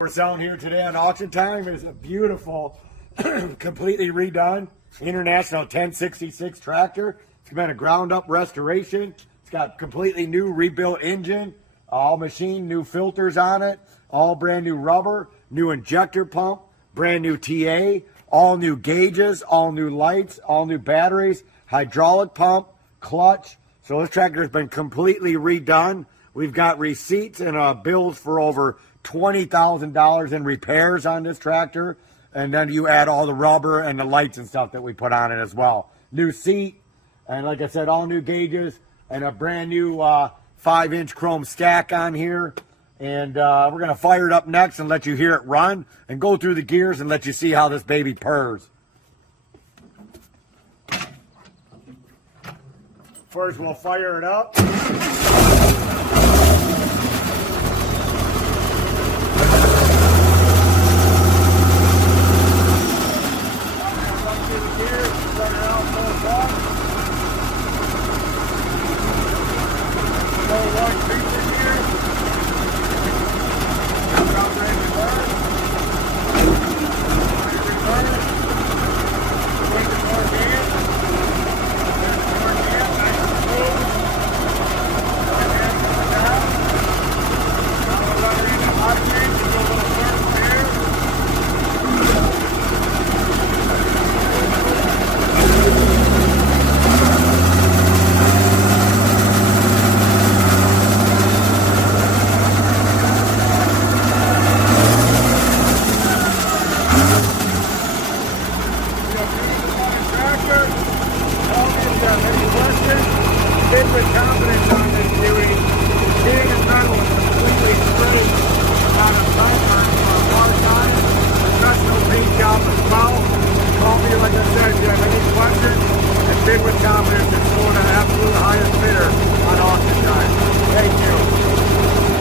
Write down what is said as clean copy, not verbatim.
We're selling here today on Auction Time is a beautiful, completely redone International 1066 tractor. It's been a ground up restoration. It's got completely new rebuilt engine, all machine, new filters on it, all brand new rubber, new injector pump, brand new TA, all new gauges, all new lights, all new batteries, hydraulic pump, clutch. So this tractor has been completely redone. We've got receipts and bills for over $20,000 in repairs on this tractor, and then you add all the rubber and the lights and stuff that we put on it as well. New seat, and like I said, all new gauges and a brand new 5-inch chrome stack on here. And we're going to fire it up next and let you hear it run and go through the gears and let you see how this baby purrs. First, we'll fire it up.